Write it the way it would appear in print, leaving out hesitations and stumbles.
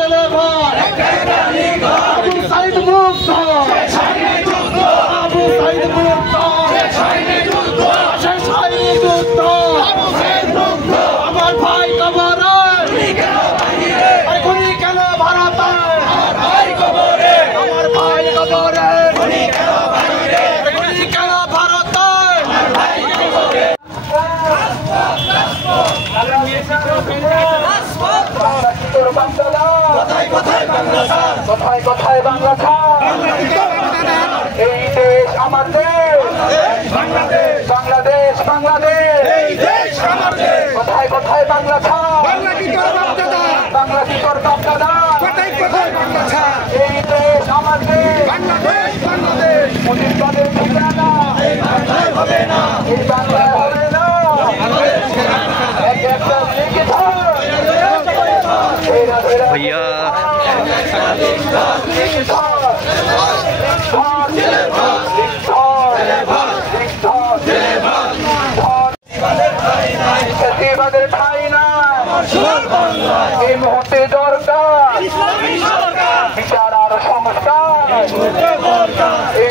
আবু সাইদ মুক্ত, আবু সাইদ মুক্ত, শেষ হয়নি যুদ্ধ, আমার ভাই কবরে, খুনি কেন ভারতে, আমার ভাই কবরে, খুনি কেন ভারতে, কোথায় কোথায় বাংলা ছাড়, এই দেশ আমার দেশ, বাংলাদেশ বাংলাদেশ, কোথায় কোথায় বাংলা ছাড়, বাংলা কি তোর বাপ দাদা, এই দেশ আমার দেশ, মুজিব তাদের ঠিকানা, এই বাংলায় হবে না, এক একটা লিখিত भैया ঠাই না এই মুহূর্তে দরকার বিচার আর সংস্কার, এই